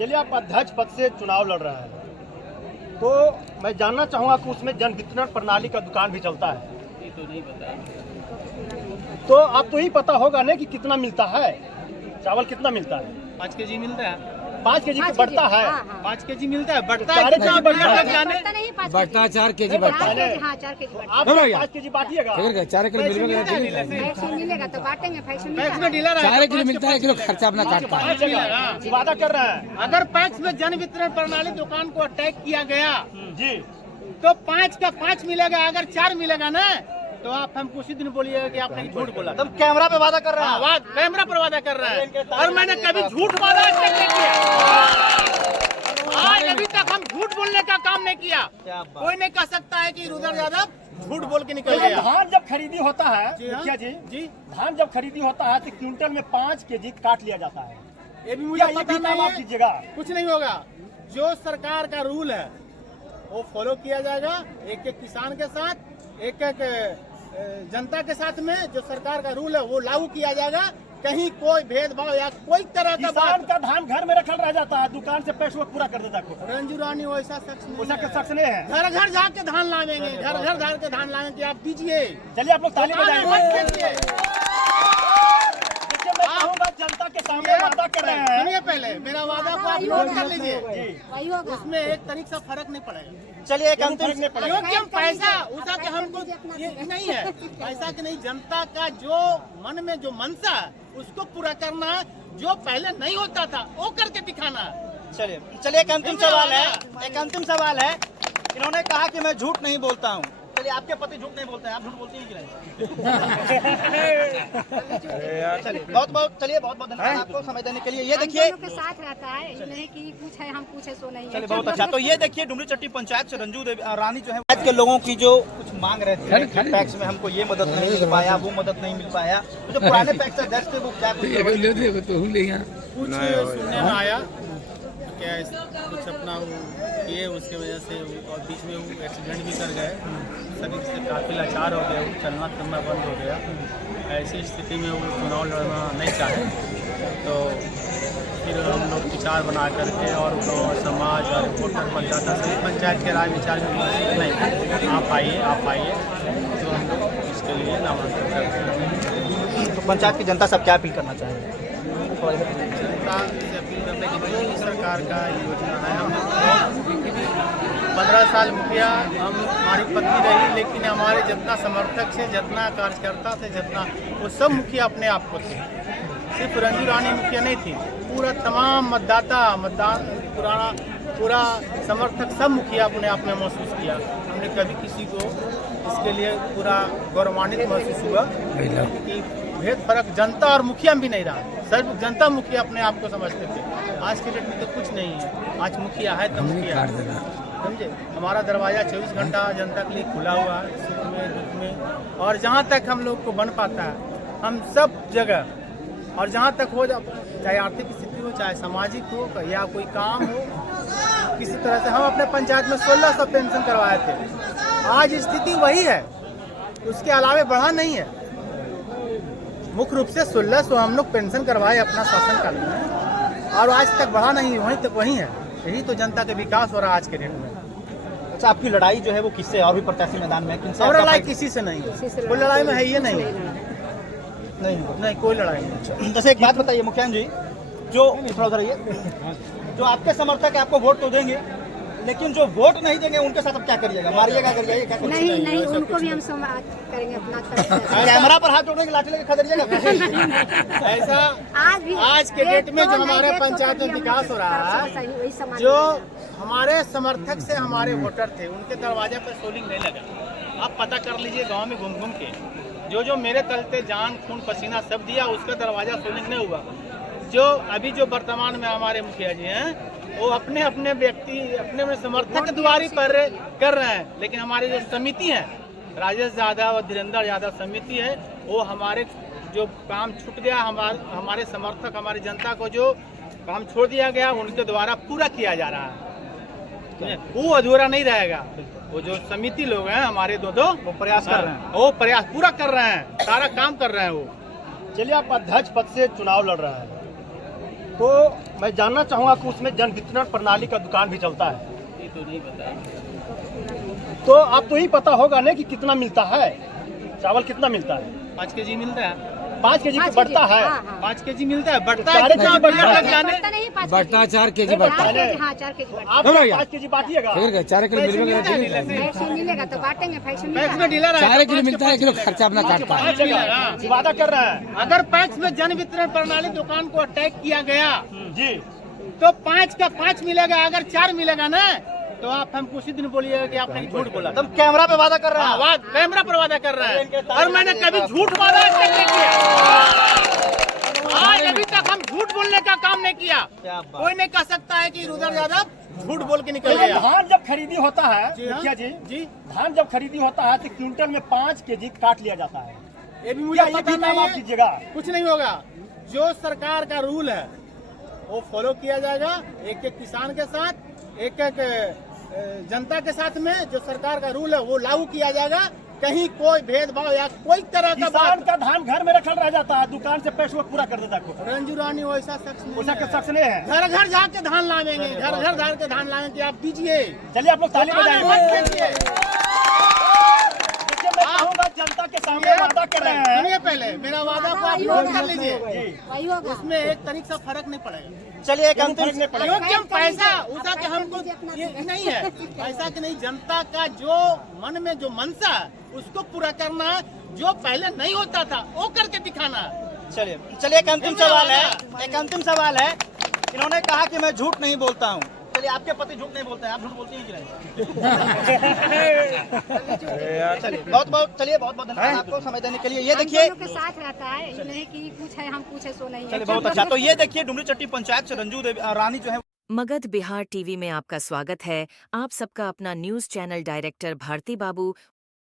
चलिए, आप अध्यक्ष पद से चुनाव लड़ रहे हैं, तो मैं जानना चाहूँगा कि उसमें जन वितरण प्रणाली का दुकान भी चलता है? ये तो नहीं पता। तो आपको ही पता होगा ना कि कितना मिलता है, चावल कितना मिलता है? 5 केजी मिलता है। 5 केजी बढ़ता है? 5 केजी मिलता है, बढ़ता है 4 कितना केजी बढ़ता है? बढ़ता 4 केजी बढ़ता है। हाँ 4 केजी बढ़ता आप 5 केजी बांटिएगा? 4 किलो मिलेगा। है। मिलेगा तो बांटेंगे, पैसे पैक्स में मिलेगा। डीलर है। 4 किलो मिलता है, 1 किलो खर्चा अपना काटता है। बांटेगा, वादा कर रहे हैं? अगर पैक्स में जन वितरण प्रणाली दुकान को अटैक किया गया जी, तो 5 का 5 मिलेगा, अगर 4 मिलेगा ना तो आप हमको उसी दिन बोलिएगा कि आपने झूठ बोला। तुम कैमरा पे वादा कर रहे हैं? हाँ, कैमरा पर वादा कर रहा है, और मैंने कभी झूठ वादा आज तक नहीं किया। आज अभी तक हम झूठ बोलने का काम नहीं किया। कोई नहीं कह सकता है कि रुद्र यादव झूठ बोल के निकल गया। धान जब खरीदी होता है जी हाँ। मुखिया जी, जी धान जब खरीदी होता है तो क्विंटल में 5 केजी काट लिया जाता है। ये भी क्या मुझे ये पता भी काम नहीं आप है, कीजिएगा? कुछ नहीं होगा। जो सरकार का रूल है वो फॉलो किया जाएगा, एक एक किसान के साथ, एक एक जनता के साथ में। जो सरकार का रूल है वो लागू किया जाएगा। कहीं कोई भेदभाव या कोई तरह का किसान का धान घर में रखल रह जाता है, दुकान से पैसा पूरा कर देता है। रंजू रानी वैसा शख्स नहीं वैसा है। के शख्स नहीं है। घर घर जाके धान लावेंगे, घर घर जाके धान लावेंगे, आप दीजिए। चलिए, आप लोग ताली आगे मत बजाइए। कीजिए। देखिए, मैं कहूँगा जनता के सामने वादा कर रहे हैं। सुनिए, पहले मेरा वादा को आप नोट कर लीजिए। वही होगा। उसमें एक तरीक सा फर्क नहीं पड़ेगा। चलिए, एक अंतिम क्योंकि हम पैसा उठा के हमको ये नहीं है, पैसा की नहीं, जनता का जो मन में जो मनसा है उसको पूरा करना है। जो पहले नहीं होता था वो करके दिखाना है। चलिए एक अंतिम सवाल है, एक अंतिम सवाल है। इन्होंने कहा कि मैं झूठ नहीं बोलता हूँ। चलिए, आपके पति झूठ नहीं बोलते हैं, आप झूठ बोलते हैं कि नहीं? चलिए बहुत बहुत धन्यवाद आपको समय देने के लिए। ये देखिए, हम दोनों के साथ रहता है, ये नहीं कि कुछ है हम पूछे सो नहीं है। चलिए बहुत अच्छा। तो ये देखिए, डुमरी चट्टी पंचायत से रंजू रानी जो है, आज के लोगों की जो कुछ मांग रहे थे, पैक्स में हमको ये मदद नहीं मिल पाया, वो मदद नहीं मिल पाया। तो जो पुराने पैक्स अध्यक्ष थे वो क्या कुछ कुछ सुनने में आया क्या कुछ अपना वो किए, उसके वजह से और बीच में वो एक्सीडेंट भी कर गए। शरीर से काफ़ी लाचार हो गया, वो चलना फिरना बंद हो गया। ऐसी स्थिति में वो चुनाव लड़ना नहीं चाहे, तो फिर हम लोग विचार बना करके और गाँव समाज और वोटर पंचायत के राय विचार में नहीं, आप आइए, तो हम लोग इसके लिए नामांकन करते हैं। तो पंचायत की जनता सब क्या अपील करना चाहेंगे? जनता से अपील करने की जो भी सरकार का योजना है, हम 15 साल मुखिया हमारी पत्नी रही, लेकिन हमारे जितना समर्थक से, जितना कार्यकर्ता थे, जितना वो सब मुखिया अपने आप को थे। सिर्फ रंजू रानी मुखिया नहीं थी, पूरा तमाम मतदाता, मतदान पूरा समर्थक सब मुखिया अपने आप में महसूस किया। हमने कभी किसी को इसके लिए पूरा गौरवान्वित महसूस हुआ कि भेद फर्क जनता और मुखिया में भी नहीं रहा। सिर्फ जनता मुखिया अपने आप को समझते थे। आज के डेट में तो कुछ नहीं है, आज मुखिया है तो मुखिया है, समझे। हमारा दरवाज़ा 24 घंटा जनता के लिए खुला हुआ है, सुख में दुख में, और जहाँ तक हम लोग को बन पाता है हम सब जगह, और जहाँ तक हो चाहे आर्थिक स्थिति हो, चाहे सामाजिक हो, या कोई काम हो, किसी तरह से हम अपने पंचायत में 1600 पेंशन करवाए थे। आज स्थिति वही है, उसके अलावे बढ़ा नहीं है। मुख्य रूप से 1600 हम लोग पेंशन करवाए अपना शासनकाल में, और आज तक बढ़ा नहीं, वहीं तक वही है। यही तो जनता का विकास हो रहा है आज के डेट में। अच्छा, आपकी लड़ाई जो है वो किससे, और भी प्रत्याशी मैदान में किनसे? और लड़ाई किसी से नहीं है, कोई लड़ाई में है ये नहीं, नहीं कोई लड़ाई नहीं। जैसे एक बात बताइए मुखिया जी, जो थोड़ा उधर आइए, जो आपके समर्थक है आपको वोट तो देंगे, लेकिन जो वोट नहीं देंगे उनके साथ अब क्या करिएगा? मारिएगा, करिएगा, क्या करिएगा? नहीं, उनको भी हम समाज करेंगे अपना तरफ से। कैमरा पर हाथ जोड़ने की लाठी लेके खदेड़िएगा? ऐसा आज के डेट में जो हमारे पंचायत में विकास हो रहा है, जो हमारे समर्थक से हमारे वोटर थे, उनके दरवाजे पर सोलिंग नहीं लगा। आप पता कर लीजिए गांव में घूम घूम के, जो मेरे तलते जान खून पसीना सब दिया, उसका दरवाजा सोलिंग नहीं हुआ। जो अभी जो वर्तमान में हमारे मुखिया जी हैं, वो अपने अपने व्यक्ति अपने समर्थक के द्वारी पर कर रहे हैं, लेकिन हमारी जो समिति है, राजेश यादव और धीरेन्द्र यादव समिति है, वो हमारे जो काम छूट गया, हमारे समर्थक, हमारी जनता को जो काम छोड़ दिया गया, उनके द्वारा पूरा किया जा रहा है। वो अधूरा नहीं रहेगा। वो जो समिति लोग हैं हमारे दो वो प्रयास कर रहे हैं, वो प्रयास पूरा कर रहे हैं, सारा काम कर रहे हैं वो। चलिए, आप अध्यक्ष पद से चुनाव लड़ रहे हैं, तो मैं जानना चाहूंगा कि उसमें जन वितरण प्रणाली का दुकान भी चलता है। ये तो नहीं पता। तो आपको ही पता होगा ना कि कितना मिलता है, चावल कितना मिलता है? 5 केजी मिलता है, 5 केजी बढ़ता है। 5 केजी मिलता है, बढ़ता है 4 कितना केजी बढ़ता है। जाने। बढ़ता नहीं 5 बढ़ता 4 केजी बढ़ता है। हाँ 4 केजी बढ़ता आप हो गया। 5 केजी बांटिएगा। 4 किलो मिल में है। फैक्स में मिलेगा तो बांटेंगे, फैक्स में पैक्स में मिलेगा। डीलर है, 4 किलो मिलता है, 1 किलो खर्चा अपना काटता है। वादा कर रहे हैं अगर पैक्स में जन वितरण प्रणाली दुकान को अटैक किया गया जी। तो 5 का 5 मिलेगा, अगर 4 मिलेगा ना तो आप हमको उसी दिन बोलिएगा कि आपने झूठ बोला। एकदम कैमरा पे वादा कर रहा हाँ, है। वाद कैमरा पर वादा कर रहा है, और मैंने कभी झूठ वादा आज तक नहीं किया। आज अभी तक हम झूठ बोलने का काम नहीं किया। क्या बात। कोई नहीं कह सकता है कि रुद्र यादव झूठ बोल के निकल तो गया। धान जब खरीदी होता है जी हाँ। मुखिया जी, जी धान जब खरीदी होता है तो क्विंटल में 5 केजी काट लिया जाता है। ये भी मुझे क्या ये पता भी काम नहीं आप है। कीजिएगा? कुछ नहीं होगा, जो सरकार का रूल है वो फॉलो किया जाएगा। एक एक किसान के साथ, एक एक जनता के साथ में जो सरकार का रूल है वो लागू किया जाएगा। कहीं कोई भेदभाव या कोई तरह का किसान बात। का धान घर में रखल रह जाता है, दुकान से पैसा पूरा कर देता है। रंजू रानी वैसा शख्स नहीं उसका है। शख्स नहीं है। घर घर जाके धान लावेंगे, घर घर जाके धान लावेंगे। आप दीजिए, चलिए आप लोग ताली आगे मत बजाएंगे। कीजिए। देखिए मैं कहूँगा जनता के सामने वादा कर रहे हैं। सुनिए, पहले मेरा वादा को आप नोट कर लीजिए। वही होगा। उसमें एक तरीके से फर्क नहीं पड़ेगा, चलिए एक अंतिम फर्क नहीं पड़ेगा। क्योंकि हम पैसा उठा के हमको ये नहीं है। पैसा की नहीं, जनता का जो मन में जो मनसा है उसको पूरा करना है। जो पहले नहीं होता था वो करके दिखाना है। चलिए एक अंतिम सवाल है। एक अंतिम सवाल है। इन्होंने कहा कि मैं झूठ नहीं बोलता हूँ। चलिए आपके पति झूठ नहीं बोलते हैं, आप झूठ बोलती हैं कि नहीं? चलिए बहुत बहुत धन्यवाद आपको समय देने के लिए। ये हम देखिए, दोनों के साथ रहता है, ये नहीं कि कुछ है हम पूछे सो नहीं है। चलिए बहुत अच्छा। तो ये देखिए डुमरी चट्टी पंचायत से रंजू देवी रानी जो है मगध बिहार टीवी में आपका स्वागत है। आप सबका अपना न्यूज चैनल डायरेक्टर भारती बाबू